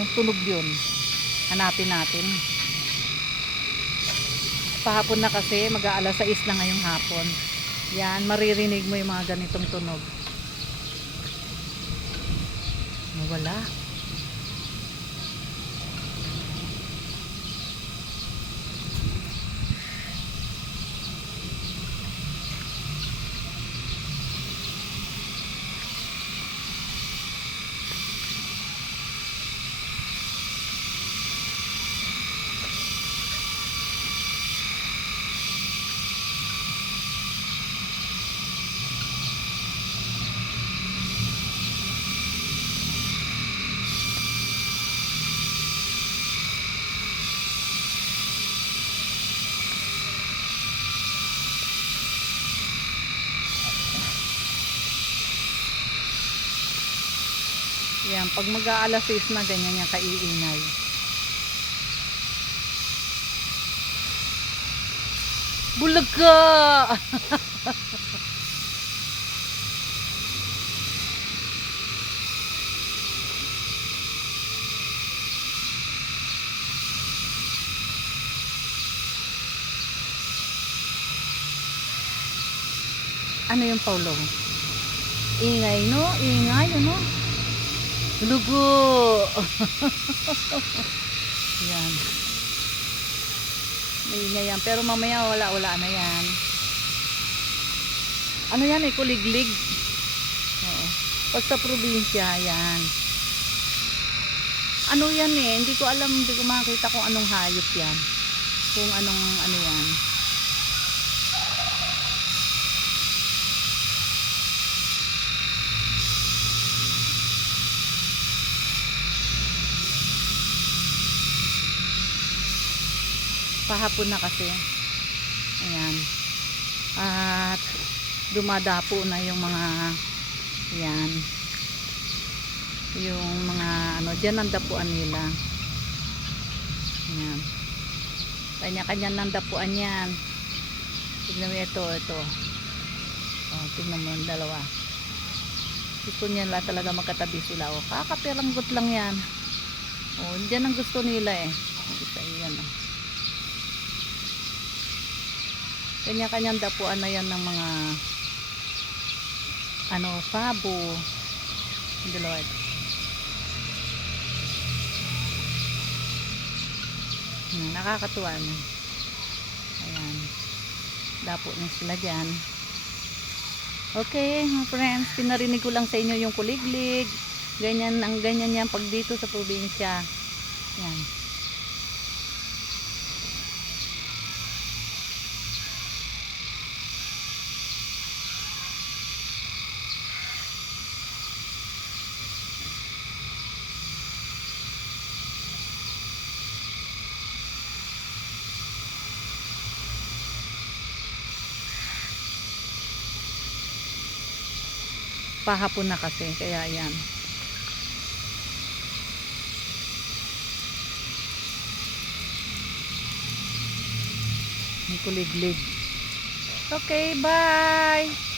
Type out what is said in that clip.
anong tunog yun? Hanapin natin. Pahapon na kasi, mag-aalas 6 na ngayong hapon. Yan, maririnig mo yung mga ganitong tunog. Wala. Yan, pag mag-aalas 6 na, ganyan yung kaiingay. Bulaga! Ano yung Paulo? Ingay, no? Ingay, ano? Lugo! Yan. Maingay yan. Pero mamaya wala na yan. Ano yan eh? Kuliglig. Oo. Pag sa probinsya, yan. Ano yan eh? Hindi ko alam, hindi ko makakita kung anong hayop yan. Kung anong ano yan. Pahapon na kasi. Ayan. At dumadapo na yung mga yan. Yung mga ano, dyan ang dapuan nila. Ayan. Kanya-kanya ng dapuan yan. Tignan mo ito. Oh, tignan mo yung dalawa. Gusto niya talaga magkatabi sila. Oh, kakapiranggot lang yan. Oh, dyan ang gusto nila eh. Isa yan oh. Kanya-kanyang dapuan na yan ng mga ano, pabo. Dalawa. Nakakatuwa na. Ayan. Dapo na sila dyan. Okay, mga friends. Pinarinig ko lang sa inyo yung kuliglig. Ganyan yan pag dito sa probinsya. Yan. Pahapon na kasi, kaya yan. May kuliglig. Okay, bye!